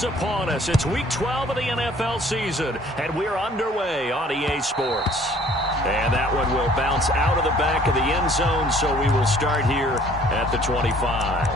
Upon us. It's week 12 of the NFL season, and we're underway on EA Sports. And that one will bounce out of the back of the end zone, so we will start here at the 25.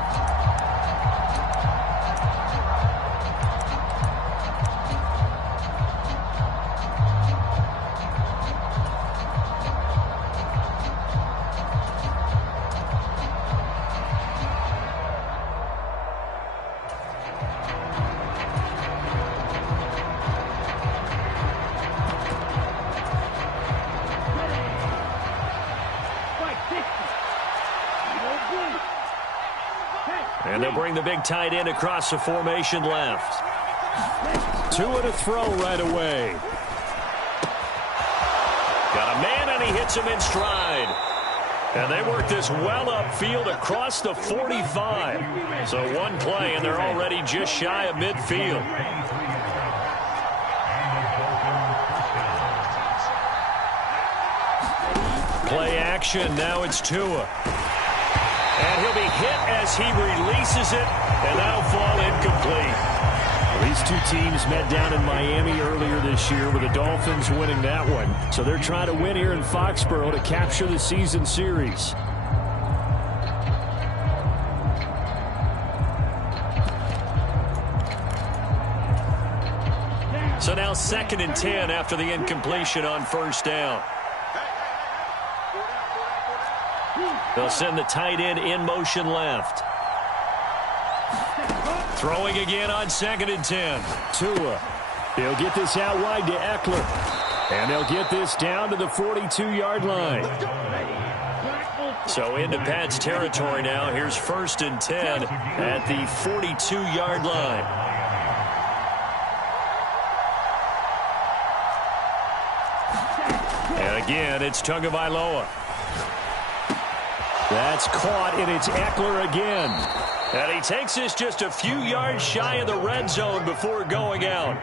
And they'll bring the big tight end across the formation left. Two and a throw right away. Got a man, and he hits him in stride. And they work this well upfield across the 45. So one play, and they're already just shy of midfield. Play action. Now it's Tua. And he'll be hit as he releases it, and that'll fall incomplete. Well, these two teams met down in Miami earlier this year with the Dolphins winning that one. So they're trying to win here in Foxborough to capture the season series. So now 2nd and 10 after the incompletion on first down. They'll send the tight end in motion left. Throwing again on 2nd and 10. Tua. They'll get this out wide to Eckler. And they'll get this down to the 42-yard line. So into Pat's territory now. Here's 1st and 10 at the 42-yard line. And again, it's Tagovailoa. That's caught, and it's Eckler again. And he takes this just a few yards shy of the red zone before going out.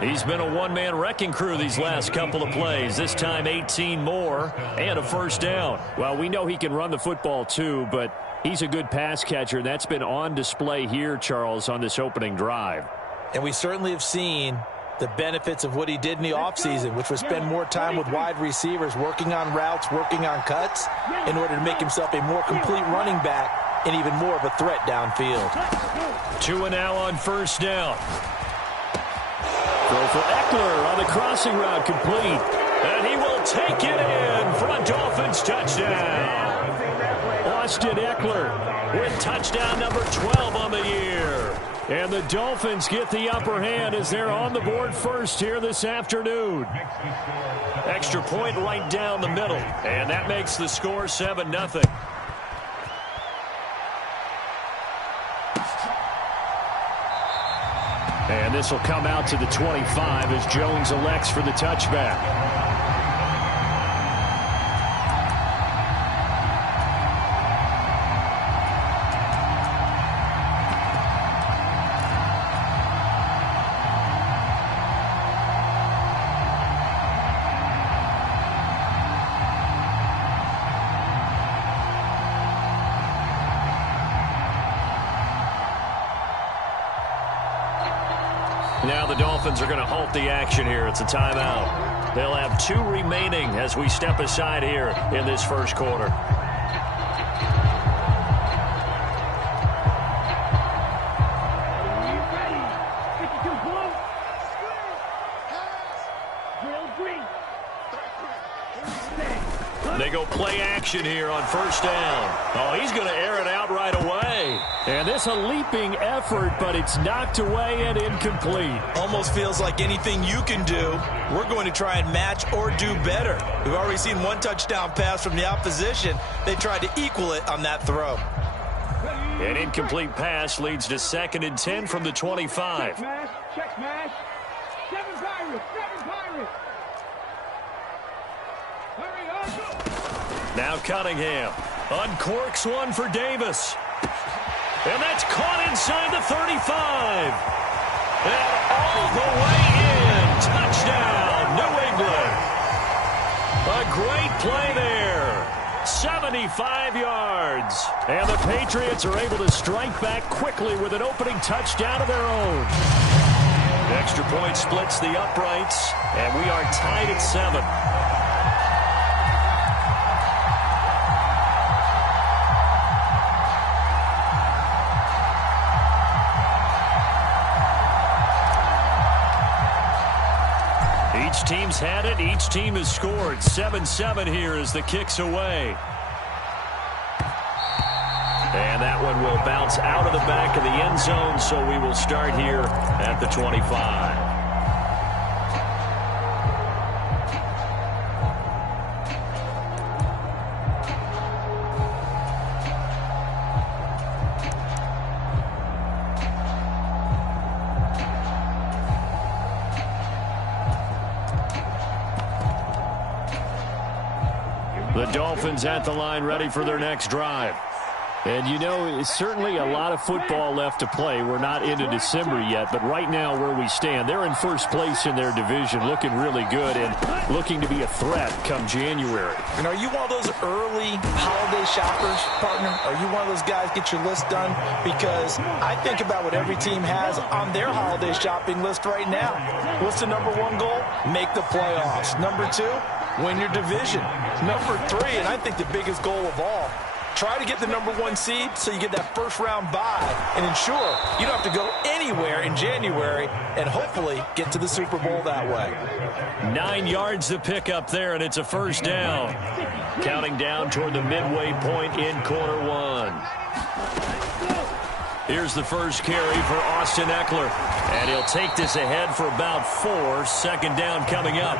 He's been a one-man wrecking crew these last couple of plays. This time 18 more and a first down. Well, we know he can run the football too, but he's a good pass catcher. That's been on display here, Charles, on this opening drive. And we certainly have seen the benefits of what he did in the offseason, which was spend more time with wide receivers, working on routes, working on cuts, in order to make himself a more complete running back and even more of a threat downfield. Tua now on first down. Throw for Eckler on the crossing route, complete. And he will take it in for a Dolphins touchdown. Austin Eckler with touchdown number 12 on the year. And the Dolphins get the upper hand as they're on the board first here this afternoon. Extra point right down the middle. And that makes the score 7-0. And this will come out to the 25 as Jones elects for the touchback. Now the Dolphins are going to halt the action here. It's a timeout. They'll have 2 remaining as we step aside here in this first quarter. They go play action here on first down. Oh, he's going to air it out right away. And this a leaping effort, but it's knocked away and incomplete. Almost feels like anything you can do, we're going to try and match or do better. We've already seen one touchdown pass from the opposition. They tried to equal it on that throw. An incomplete pass leads to 2nd and 10 from the 25. Check smash. Check smash. 7 Pirates. 7 Pirates. Hurry up. Now Cunningham uncorks one for Davis. And that's caught inside the 35. And all the way in. Touchdown, New England. A great play there. 75 yards. And the Patriots are able to strike back quickly with an opening touchdown of their own. The extra point splits the uprights, and we are tied at 7. Each team's had it. Each team has scored. 7-7 here as the kick's away. And that one will bounce out of the back of the end zone, so we will start here at the 25. The Dolphins at the line, ready for their next drive. And, you know, it's certainly a lot of football left to play. We're not into December yet, but right now where we stand, they're in first place in their division, looking really good and looking to be a threat come January. And are you one of those early holiday shoppers, partner? Are you one of those guys get your list done? Because I think about what every team has on their holiday shopping list right now. What's the number one goal? Make the playoffs. Number 2, win your division. Number 3, and I think the biggest goal of all, try to get the number 1 seed so you get that first-round bye and ensure you don't have to go anywhere in January and hopefully get to the Super Bowl that way. 9 yards to pick up there, and it's a first down. Counting down toward the midway point in quarter 1. Here's the first carry for Austin Eckler, and he'll take this ahead for about 4. Second down coming up.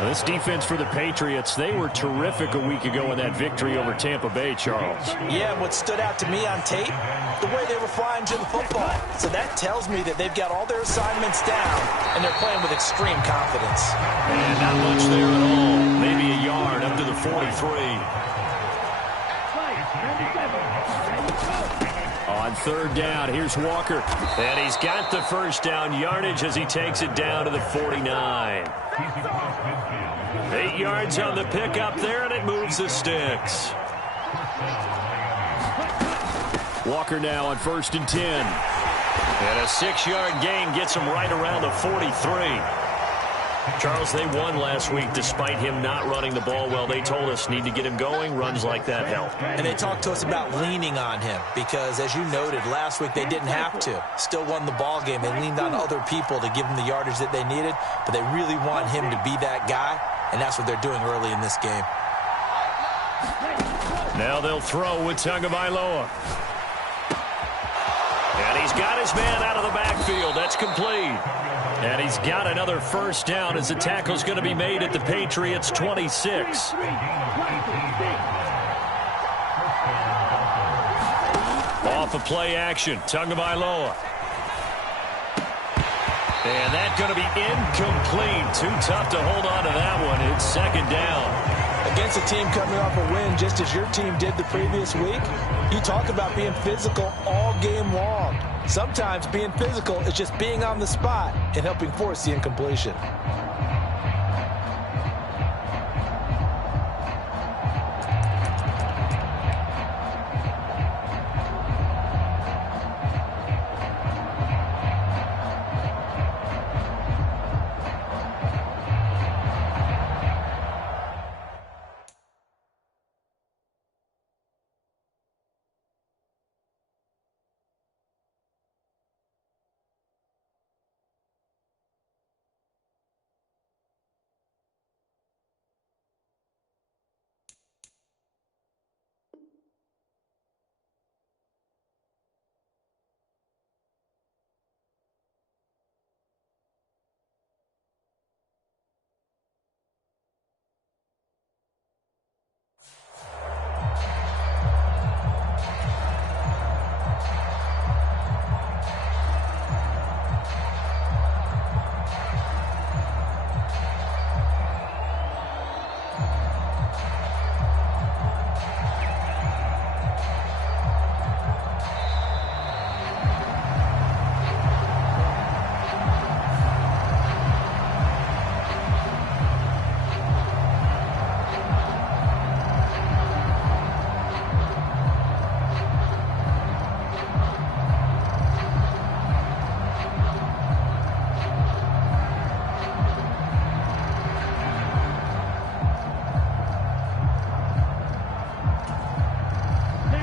This defense for the Patriots, they were terrific a week ago in that victory over Tampa Bay, Charles. Yeah, what stood out to me on tape, the way they were flying to the football. So that tells me that they've got all their assignments down, and they're playing with extreme confidence. And not much there at all. Maybe a yard up to the 43. On third down, here's Walker. And he's got the first down yardage as he takes it down to the 49. 8 yards on the pickup there, and it moves the sticks. Walker now on 1st and 10. And a 6-yard gain gets him right around the 43. Charles, they won last week despite him not running the ball well. They told us need to get him going. Runs like that help. And they talked to us about leaning on him because, as you noted, last week they didn't have to. Still won the ball game. They leaned on other people to give them the yardage that they needed, but they really want him to be that guy, and that's what they're doing early in this game. Now they'll throw with Tagovailoa. And he's got his man out of the backfield. That's complete. And he's got another first down as the tackle's going to be made at the Patriots' 26. Off of play action, Tagovailoa. And that's going to be incomplete. Too tough to hold on to that one. It's second down. Against a team coming off a win just as your team did the previous week, you talk about being physical all game long. Sometimes being physical is just being on the spot and helping force the incompletion.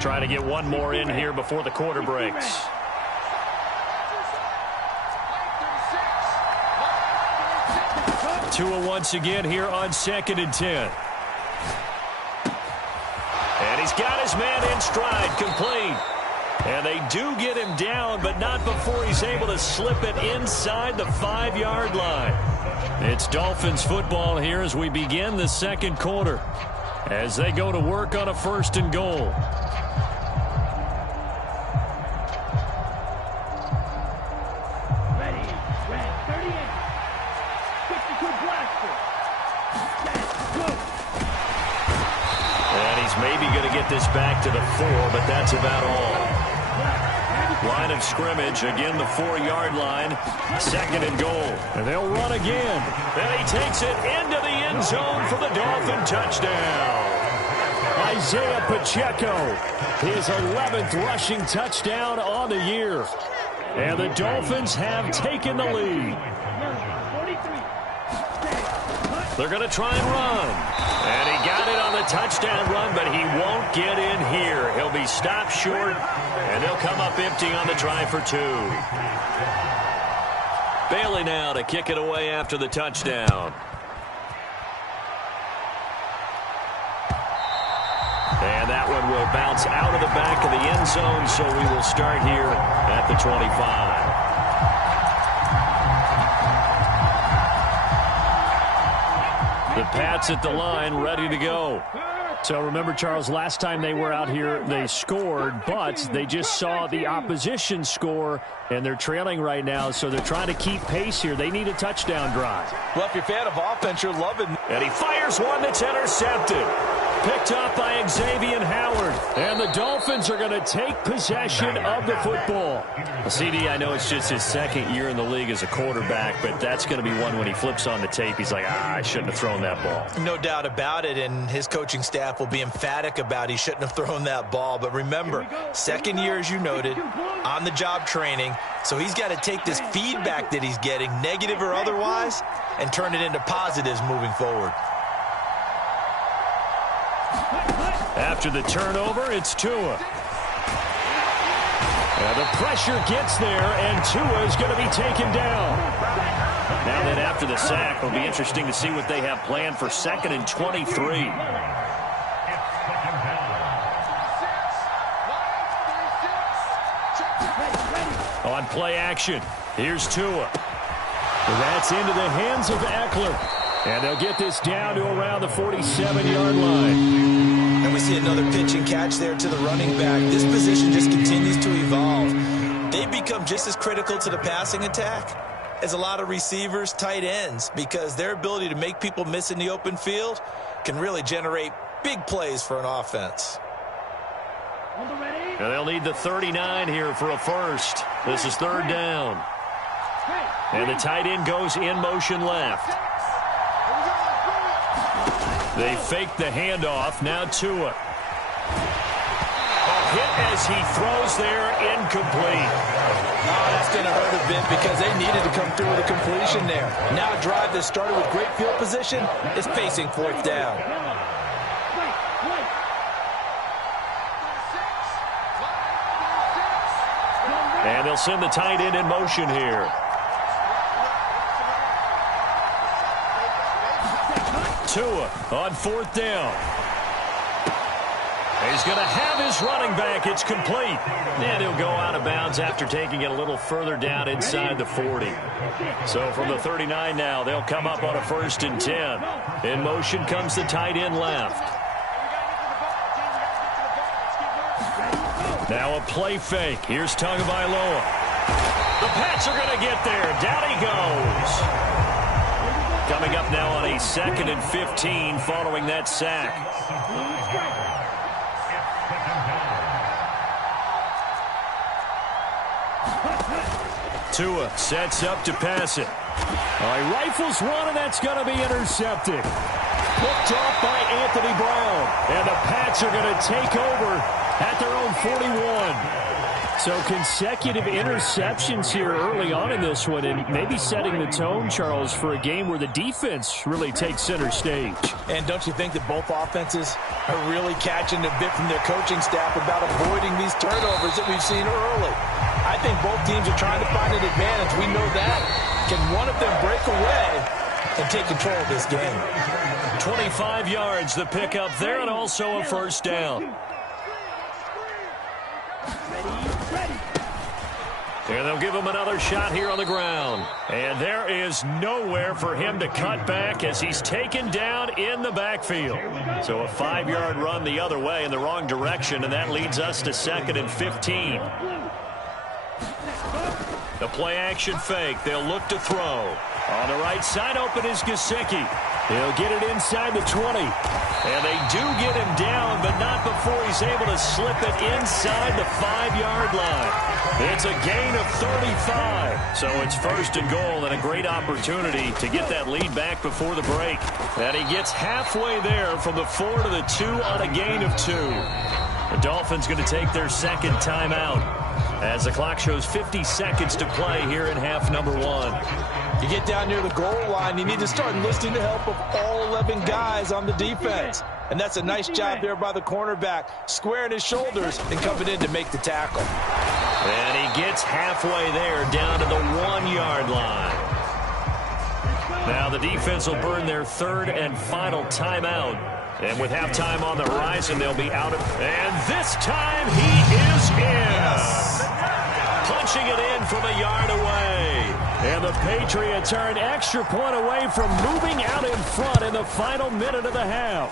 trying to get one more in here before the quarter breaks. Tua once again here on 2nd and 10. And he's got his man in stride, complete. And they do get him down, but not before he's able to slip it inside the 5-yard line. It's Dolphins football here as we begin the second quarter, as they go to work on a 1st and goal. Ready, red, 38. 52 blaster. Go. And he's maybe going to get this back to the 4, but that's about all. Line of scrimmage, again the 4-yard line, 2nd and goal. And they'll run again. And he takes it into the end zone for the Dolphin touchdown. Isaiah Pacheco, his 11th rushing touchdown on the year. And the Dolphins have taken the lead. They're going to try and run. And he got it on the touchdown run, but he won't get in here. He'll be stopped short, and they'll come up empty on the try for 2. Bailey now to kick it away after the touchdown. And that one will bounce out of the back of the end zone, so we will start here at the 25. The Pats at the line, ready to go. So remember, Charles, last time they were out here, they scored, but they just saw the opposition score, and they're trailing right now, so they're trying to keep pace here. They need a touchdown drive. Well, if you're a fan of offense, you're loving. And he fires one that's intercepted. Picked up by Xavier Howard. And the Dolphins are going to take possession of the football. CD, I know it's just his 2nd year in the league as a quarterback, but that's going to be one when he flips on the tape, he's like, I shouldn't have thrown that ball. No doubt about it, and his coaching staff will be emphatic about he shouldn't have thrown that ball. But remember, 2nd year, as you noted, on-the-job training, so he's got to take this feedback that he's getting, negative or otherwise, and turn it into positives moving forward. After the turnover, it's Tua. And the pressure gets there, and Tua is going to be taken down. Now then, after the sack, it'll be interesting to see what they have planned for 2nd and 23. On play action, here's Tua. That's into the hands of Eckler. And they'll get this down to around the 47-yard line. And we see another pitch and catch there to the running back. This position just continues to evolve. They become just as critical to the passing attack as a lot of receivers, tight ends, because their ability to make people miss in the open field can really generate big plays for an offense. And they'll need the 39 here for a first. This is 3rd down. And the tight end goes in motion left. They fake the handoff. Now Tua. A hit as he throws there, incomplete. Oh, that's going to hurt a bit because they needed to come through with a completion there. Now a drive that started with great field position is facing 4th down. And they'll send the tight end in motion here. Tua on 4th down. He's going to have his running back. It's complete. And he'll go out of bounds after taking it a little further down inside the 40. So from the 39 now, they'll come up on a 1st and 10. In motion comes the tight end left. Now a play fake. Here's Tagovailoa. The Pats are going to get there. Down he goes. Coming up now on a 2nd and 15 following that sack. Tua sets up to pass it. He rifles one, and that's going to be intercepted. Picked off by Anthony Brown. And the Pats are going to take over at their own 41. So consecutive interceptions here early on in this one, and maybe setting the tone, Charles, for a game where the defense really takes center stage. And don't you think that both offenses are really catching a bit from their coaching staff about avoiding these turnovers that we've seen early? I think both teams are trying to find an advantage. We know that. Can one of them break away and take control of this game? 25 yards, the pickup there, and also a first down. And they'll give him another shot here on the ground. And there is nowhere for him to cut back as he's taken down in the backfield. So a 5-yard run the other way in the wrong direction, and that leads us to 2nd and 15. The play-action fake. They'll look to throw. On the right side, open is Gesicki. He'll get it inside the 20. And they do get him down, but not before he's able to slip it inside the 5-yard line. It's a gain of 35. So it's 1st and goal, and a great opportunity to get that lead back before the break. And he gets halfway there from the 4 to the 2 on a gain of 2. The Dolphins going to take their 2nd timeout as the clock shows 50 seconds to play here in half number 1. You get down near the goal line, you need to start enlisting the help of all 11 guys on the defense. And that's a nice job there by the cornerback, squaring his shoulders and coming in to make the tackle. And he gets halfway there down to the 1-yard line. Now the defense will burn their 3rd and final timeout. And with halftime on the horizon, they'll be out of... And this time he is in. Yes. Punching it in from a yard away. And the Patriots are an extra point away from moving out in front in the final minute of the half.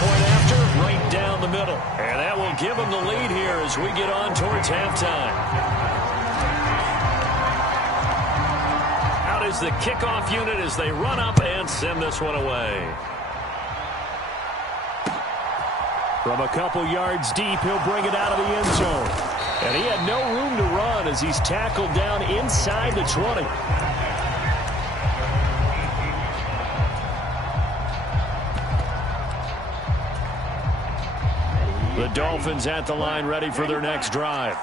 Point after, right down the middle. And that will give them the lead here as we get on towards halftime. Out is the kickoff unit as they run up and send this one away. From a couple yards deep, he'll bring it out of the end zone. And he had no room to run as he's tackled down inside the 20. The Dolphins at the line ready for their next drive.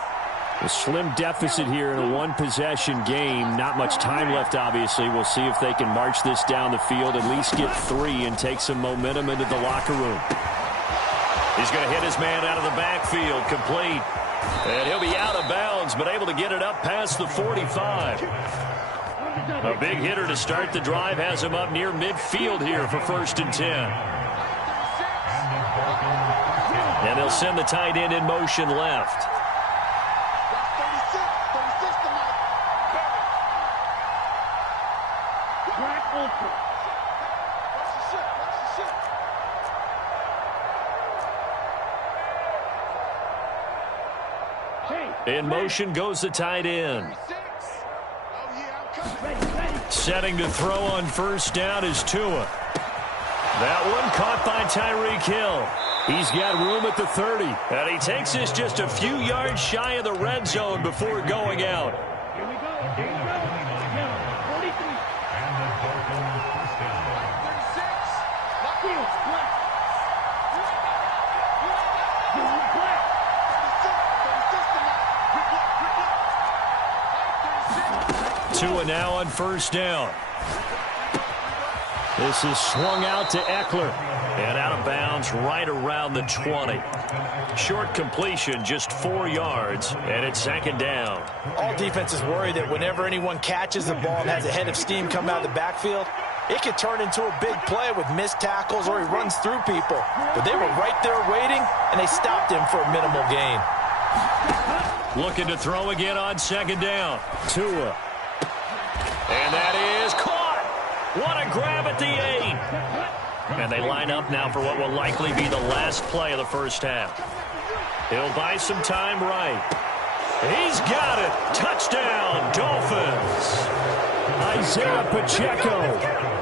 A slim deficit here in a one-possession game. Not much time left, obviously. We'll see if they can march this down the field, at least get 3 and take some momentum into the locker room. He's going to hit his man out of the backfield, complete. And he'll be out of bounds, but able to get it up past the 45. A big hitter to start the drive has him up near midfield here for 1st and 10. And they'll send the tight end in motion left. In motion goes the tight end. Setting to throw on 1st down is Tua. That one caught by Tyreek Hill. He's got room at the 30. And he takes this just a few yards shy of the red zone before going out. Here we go. Here we go. 43. Tua now on 1st down. This is swung out to Eckler. And out of bounds right around the 20. Short completion, just 4 yards, and it's 2nd down. All defenses worry that whenever anyone catches the ball and has a head of steam come out of the backfield, it could turn into a big play with missed tackles or he runs through people. But they were right there waiting, and they stopped him for a minimal gain. Looking to throw again on 2nd down. Tua. And that is caught. What a grab at the 8. And they line up now for what will likely be the last play of the 1st half. He'll buy some time right. He's got it. Touchdown, Dolphins. Isaiah Pacheco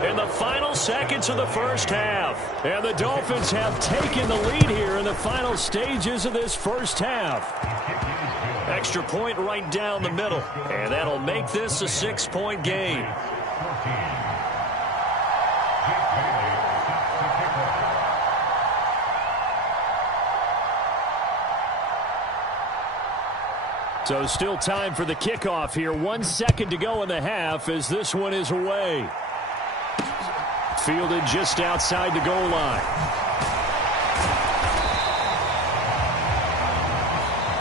in the final seconds of the 1st half. And the Dolphins have taken the lead here in the final stages of this 1st half. Extra point right down the middle. And that'll make this a 6-point game. So still time for the kickoff here. 1 second to go in the half as this one is away. Fielded just outside the goal line.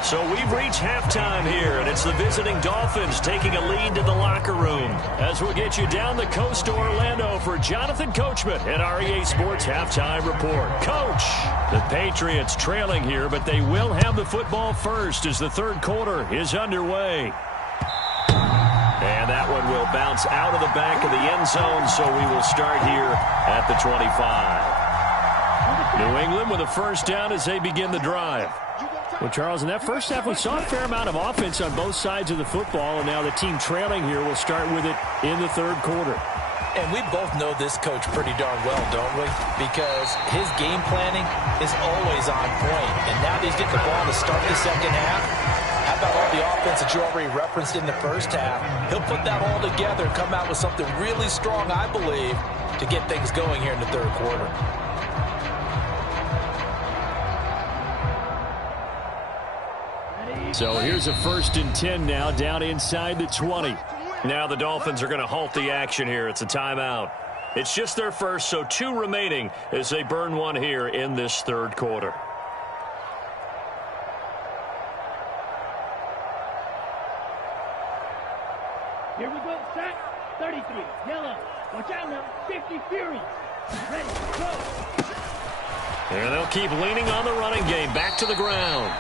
So we've reached halftime here, and it's the visiting Dolphins taking a lead to the locker room. As we'll get you down the coast to Orlando for Jonathan Coachman at our EA Sports Halftime Report. Coach, the Patriots trailing here, but they will have the football first as the third quarter is underway. And that one will bounce out of the back of the end zone, so we will start here at the 25. New England with a first down as they begin the drive. Well, Charles, in that first half, we saw a fair amount of offense on both sides of the football, and now the team trailing here will start with it in the third quarter. And we both know this coach pretty darn well, don't we? Because his game planning is always on point. And now that he's getting the ball to start the second half, how about all the offense that you already referenced in the first half? He'll put that all together and come out with something really strong, I believe, to get things going here in the third quarter. So here's a 1st and 10 now down inside the 20. Now the Dolphins are going to halt the action here. It's a timeout. It's just their first, so 2 remaining as they burn one here in this third quarter. Here we go, set. 33, yellow. Watch out now, 50 Fury. Ready, go. And they'll keep leaning on the running game. Back to the ground.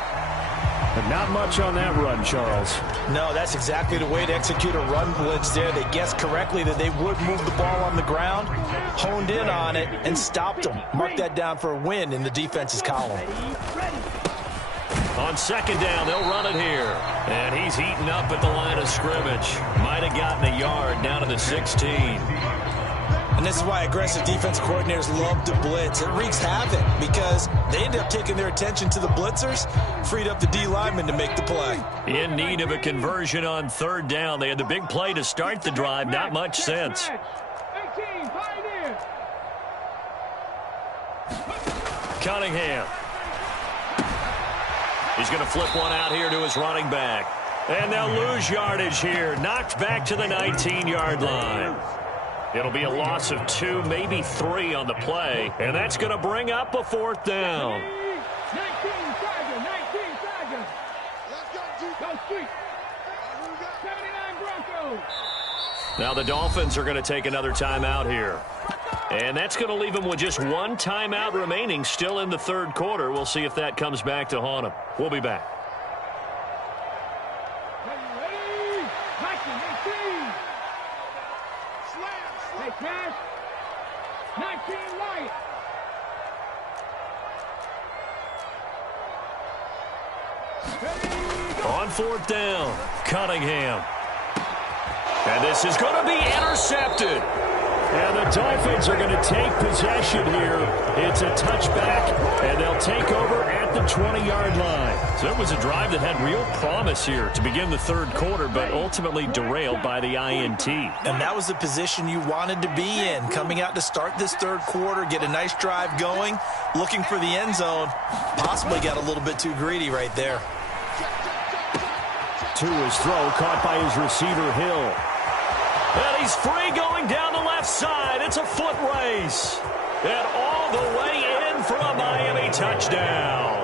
But not much on that run, Charles. No, that's exactly the way to execute a run blitz there. They guessed correctly that they would move the ball on the ground, honed in on it, and stopped them. Mark that down for a win in the defense's column. On second down, they'll run it here. And he's heating up at the line of scrimmage. Might have gotten a yard down to the 16. And this is why aggressive defense coordinators love to blitz. It wreaks havoc because they end up taking their attention to the blitzers, freed up the D lineman to make the play. In need of a conversion on third down. They had the big play to start the drive. Not much sense. 18, Pioneer. Cunningham. He's going to flip one out here to his running back. And they'll lose yardage here. Knocked back to the 19-yard line. It'll be a loss of 2, maybe 3 on the play. And that's going to bring up a 4th down. 19 Charger, 19 Charger. Let's go, Street. 79 Broncos. Now the Dolphins are going to take another timeout here. And that's going to leave them with just 1 timeout remaining still in the third quarter. We'll see if that comes back to haunt them. We'll be back. Ready? 19. Hey, Cash. 19 Wyatt. On 4th down, Cunningham. And this is going to be intercepted. And the Dolphins are going to take possession here. It's a touchback, and they'll take over at the 20-yard line. So it was a drive that had real promise here to begin the third quarter, but ultimately derailed by the INT. And that was the position you wanted to be in, coming out to start this third quarter, get a nice drive going, looking for the end zone. Possibly got a little bit too greedy right there. To his throw, caught by his receiver, Hill. And he's free going down the left side. It's a foot race. And all the way in for a Miami touchdown.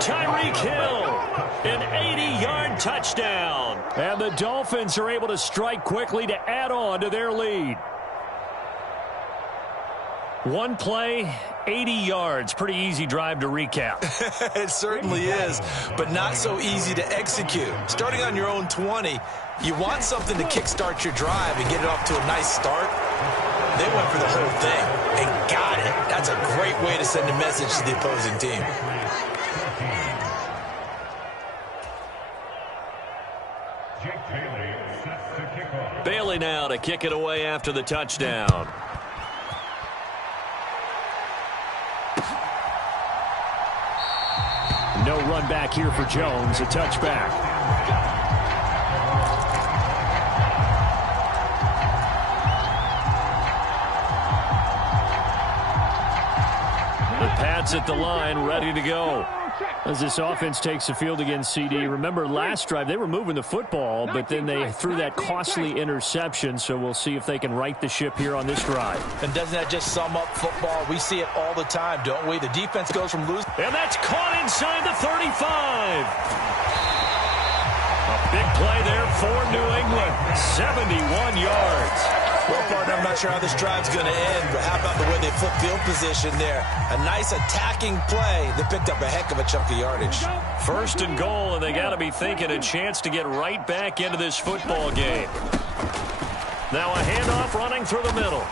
Tyreek Hill, an 80-yard touchdown. And the Dolphins are able to strike quickly to add on to their lead. 1 play, 80 yards. Pretty easy drive to recap. It certainly is, but not so easy to execute. Starting on your own 20, you want something to kickstart your drive and get it off to a nice start. They went for the whole thing and got it. That's a great way to send a message to the opposing team. Bailey now to kick it away after the touchdown. No run back here for Jones, a touchback. The Pats at the line, ready to go. As this offense takes the field against CD, remember last drive they were moving the football, but then they threw that costly interception, so we'll see if they can right the ship here on this drive. And doesn't that just sum up football? We see it all the time, don't we? The defense goes from losing. And that's caught inside the 35. A big play there for New England. 71 yards. Well, partner, I'm not sure how this drive's going to end, but how about the way they flip field position there? A nice attacking play that picked up a heck of a chunk of yardage. First and goal, and they got to be thinking a chance to get right back into this football game. Now a handoff running through the middle.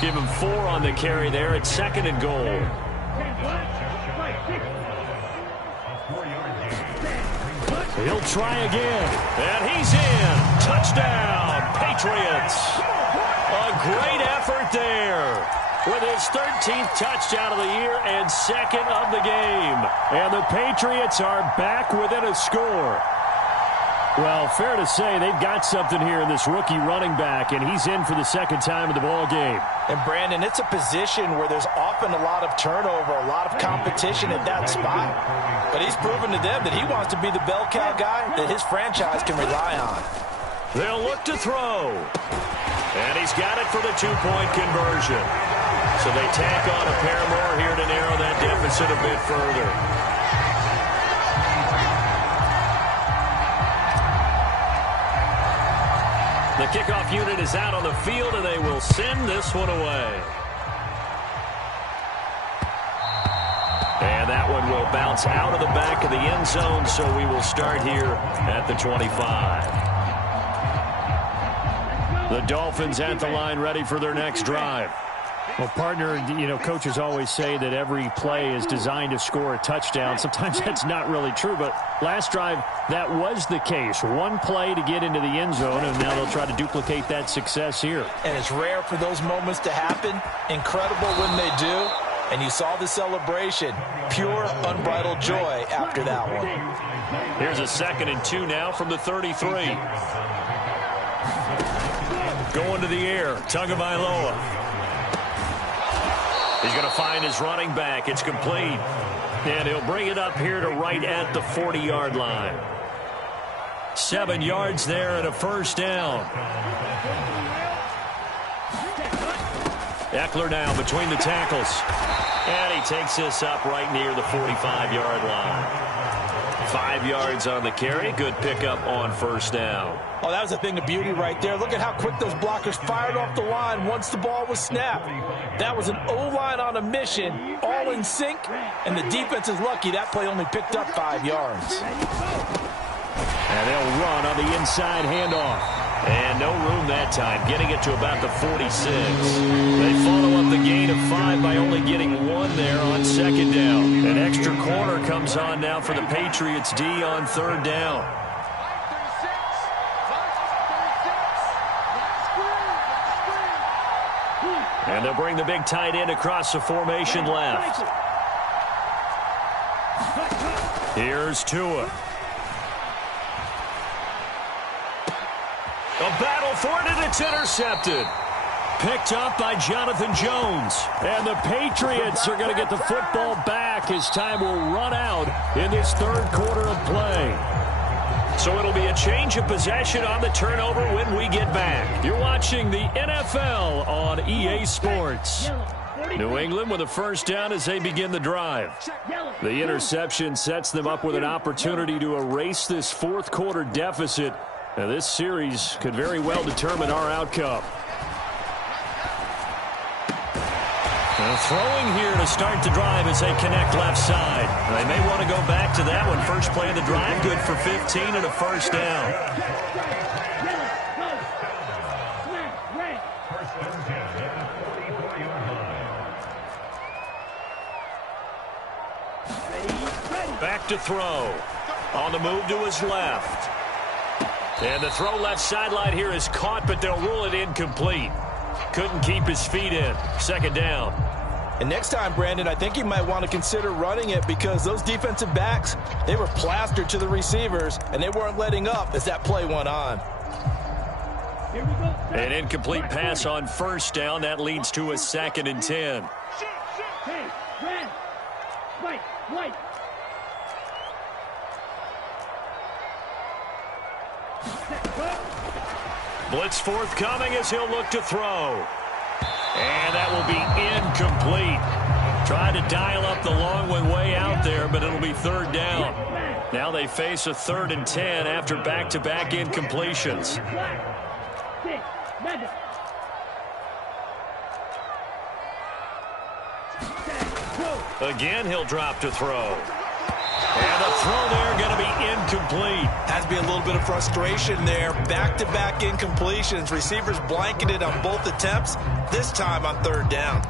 Give him 4 on the carry there at second and goal. He'll try again, and he's in. Touchdown, Patriots. A great effort there with his 13th touchdown of the year and second of the game. And the Patriots are back within a score. Well, fair to say they've got something here in this rookie running back, and he's in for the second time in the ball game. And, Brandon, it's a position where there's often a lot of turnover, a lot of competition at that spot. But he's proven to them that he wants to be the bell cow guy that his franchise can rely on. They'll look to throw. And he's got it for the 2-point conversion. So they tack on a pair more here to narrow that deficit a bit further. The kickoff unit is out on the field, and they will send this one away. And that one will bounce out of the back of the end zone, so we will start here at the 25. The Dolphins at the line ready for their next drive. Well, partner, you know, coaches always say that every play is designed to score a touchdown. Sometimes that's not really true, but last drive, that was the case. One play to get into the end zone, and now they'll try to duplicate that success here. And it's rare for those moments to happen. Incredible when they do. And you saw the celebration. Pure, unbridled joy after that one. Here's a 2nd and 2 now from the 33. Going to the air, Tagovailoa. He's going to find his running back. It's complete. And he'll bring it up here to right at the 40-yard line. 7 yards there and a first down. Eckler now between the tackles. And he takes this up right near the 45-yard line. 5 yards on the carry. Good pickup on first down. Oh, that was a thing of beauty right there. Look at how quick those blockers fired off the line once the ball was snapped. That was an O-line on a mission, all in sync, and the defense is lucky that play only picked up 5 yards. And they'll run on the inside handoff. And no room that time, getting it to about the 46. They follow up the gain of 5 by only getting 1 there on second down. An extra corner comes on now for the Patriots D on third down. And they'll bring the big tight end across the formation left. Here's Tua. A battle for it, and it's intercepted. Picked up by Jonathan Jones. And the Patriots are going to get the football back as time will run out in this third quarter of play. So it'll be a change of possession on the turnover when we get back. You're watching the NFL on EA Sports. New England with a first down as they begin the drive. The interception sets them up with an opportunity to erase this fourth quarter deficit. Now, this series could very well determine our outcome. Now, throwing here to start the drive as they connect left side. They may want to go back to that one. First play of the drive, good for 15 and a first down. Back to throw. On the move to his left. And the throw left sideline here is caught, but they'll rule it incomplete. Couldn't keep his feet in. Second down. And next time, Brandon, I think you might want to consider running it because those defensive backs, they were plastered to the receivers, and they weren't letting up as that play went on. An incomplete pass on first down. That leads to a 2nd and 10. Hey, Brad. White. Blitz forthcoming as he'll look to throw. And that will be incomplete. Tried to dial up the long one way out there, but it'll be third down. Now they face a 3rd and 10 after back-to-back incompletions. Again, he'll drop to throw. And the throw there going to be incomplete. Has to be a little bit of frustration there. Back-to-back incompletions. Receivers blanketed on both attempts, this time on 3rd down.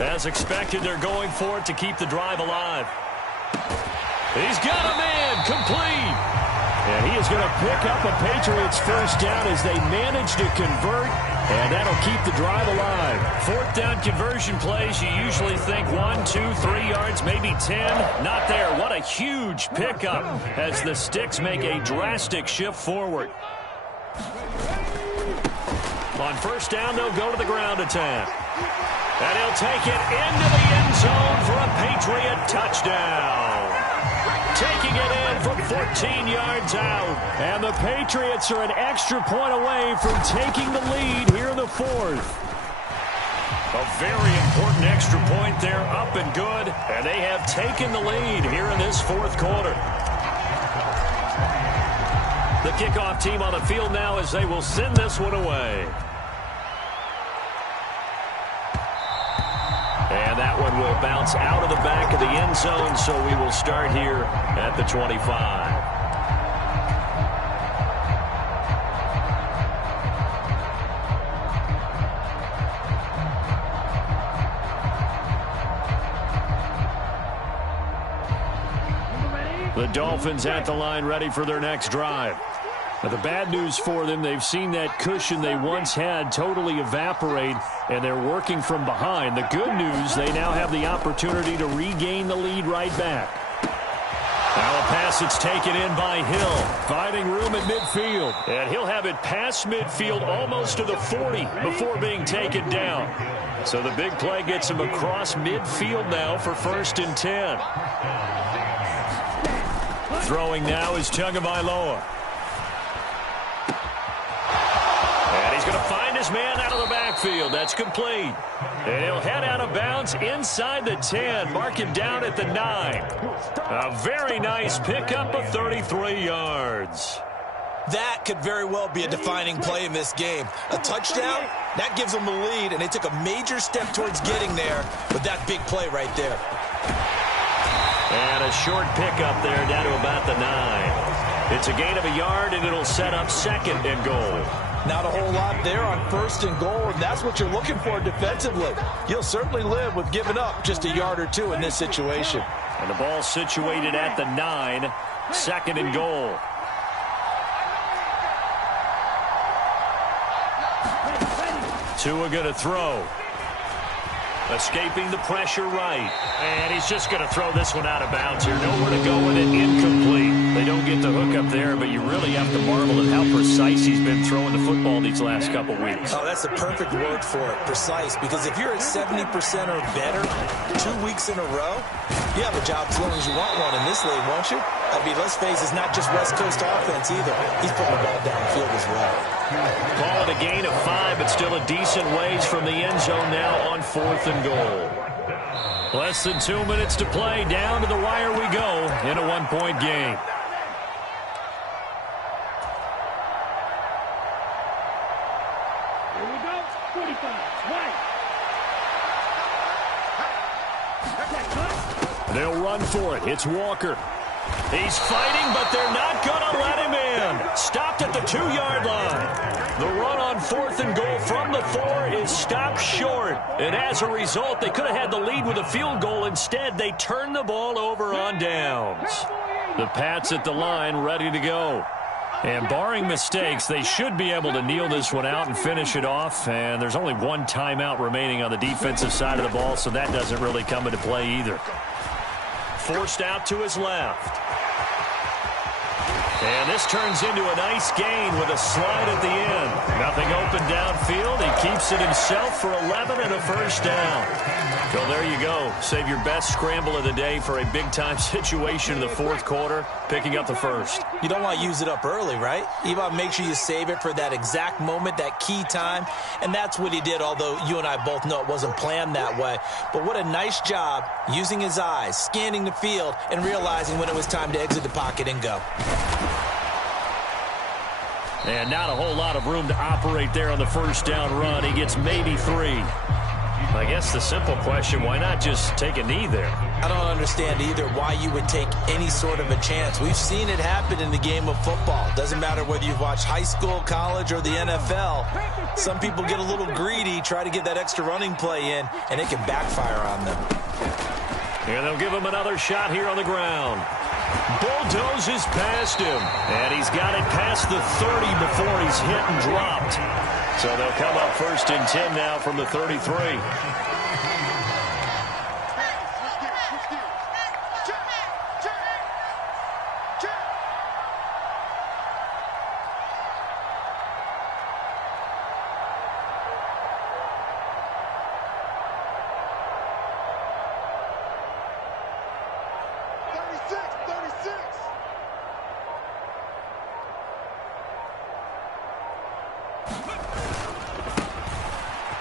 As expected, they're going for it to keep the drive alive. He's got a man, complete. And he is going to pick up a Patriots first down as they manage to convert, and that'll keep the drive alive. 4th down conversion plays, you usually think 1, 2, 3 yards, maybe 10. Not there. What a huge pickup as the Sticks make a drastic shift forward. On first down, they'll go to the ground attack. And he'll take it into the end zone for a Patriot touchdown. Taking it in from 14 yards out. And the Patriots are an extra point away from taking the lead here in the 4th. A very important extra point there, up and good. And they have taken the lead here in this 4th quarter. The kickoff team on the field now as they will send this one away. And that one will bounce out of the back of the end zone, so we will start here at the 25. The Dolphins at the line ready for their next drive. Now, the bad news for them, they've seen that cushion they once had totally evaporate, and they're working from behind. The good news, they now have the opportunity to regain the lead right back. Now a pass that's taken in by Hill. Finding room at midfield. And he'll have it past midfield almost to the 40 before being taken down. So the big play gets him across midfield now for 1st and 10. Throwing now is Tagovailoa. And he's going to find his man out of the backfield. That's complete. And he'll head out of bounds inside the 10. Mark him down at the 9. A very nice pickup of 33 yards. That could very well be a defining play in this game. A touchdown, that gives them the lead, and they took a major step towards getting there with that big play right there. And a short pickup there down to about the 9. It's a gain of a yard, and it'll set up 2nd and goal. Not a whole lot there on 1st and goal, and that's what you're looking for defensively. You'll certainly live with giving up just a yard or two in this situation. And the ball situated at the 9, 2nd and goal. Tua going to throw. Escaping the pressure right. And he's just going to throw this one out of bounds here. Nowhere to go with it. Incomplete. They don't get the hook up there, but you really have to marvel at how precise he's been throwing the football these last couple weeks. Oh, that's the perfect word for it, precise. Because if you're at 70% or better 2 weeks in a row, you have a job as long as you want one in this league, won't you? I mean, let's face it, it's not just West Coast offense either. He's putting the ball downfield as well. Call it a gain of 5, but still a decent ways from the end zone now on 4th and goal. Less than 2 minutes to play. Down to the wire we go in a 1-point game. Here we go. 45. Right. They'll run for it. It's Walker. He's fighting, but they're not going to let him in. Stopped at the 2-yard line. The run on 4th and goal from the 4 is stopped short. And as a result, they could have had the lead with a field goal. Instead, they turned the ball over on downs. The Pats at the line ready to go. And barring mistakes, they should be able to kneel this one out and finish it off. And there's only one timeout remaining on the defensive side of the ball, so that doesn't really come into play either. Forced out to his left. And this turns into a nice gain with a slide at the end. Nothing open downfield. He keeps it himself for 11 and a first down. Well, there you go. Save your best scramble of the day for a big-time situation in the fourth quarter, picking up the first. You don't want to use it up early, right? You want to make sure you save it for that exact moment, that key time. And that's what he did, although you and I both know it wasn't planned that way. But what a nice job using his eyes, scanning the field, and realizing when it was time to exit the pocket and go. And not a whole lot of room to operate there on the first down run. He gets maybe 3. I guess the simple question, why not just take a knee there? I don't understand either why you would take any sort of a chance. We've seen it happen in the game of football. Doesn't matter whether you've watched high school, college, or the NFL. Some people get a little greedy, try to get that extra running play in, and it can backfire on them. And they'll give him another shot here on the ground. Bulldozes past him, and he's got it past the 30 before he's hit and dropped. So they'll come up first and 10 now from the 33.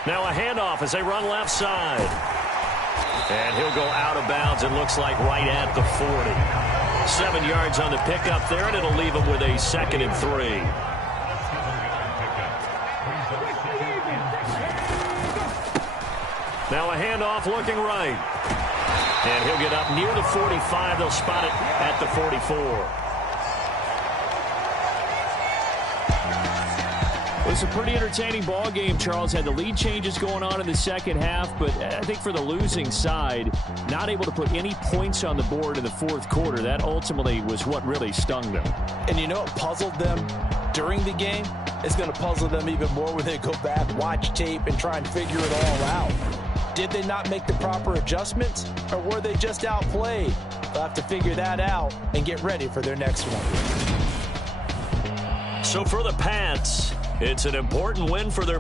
Now a handoff as they run left side. And he'll go out of bounds, it looks like right at the 40. 7 yards on the pickup there, and it'll leave him with a 2nd and 3. Now a handoff looking right. And he'll get up near the 45. They'll spot it at the 44. It was a pretty entertaining ball game. Charles had the lead changes going on in the second half, but I think for the losing side, not able to put any points on the board in the fourth quarter, that ultimately was what really stung them. And you know what puzzled them during the game? It's going to puzzle them even more when they go back, watch tape, and try and figure it all out. Did they not make the proper adjustments, or were they just outplayed? They'll have to figure that out and get ready for their next one. So for the Pats, it's an important win for their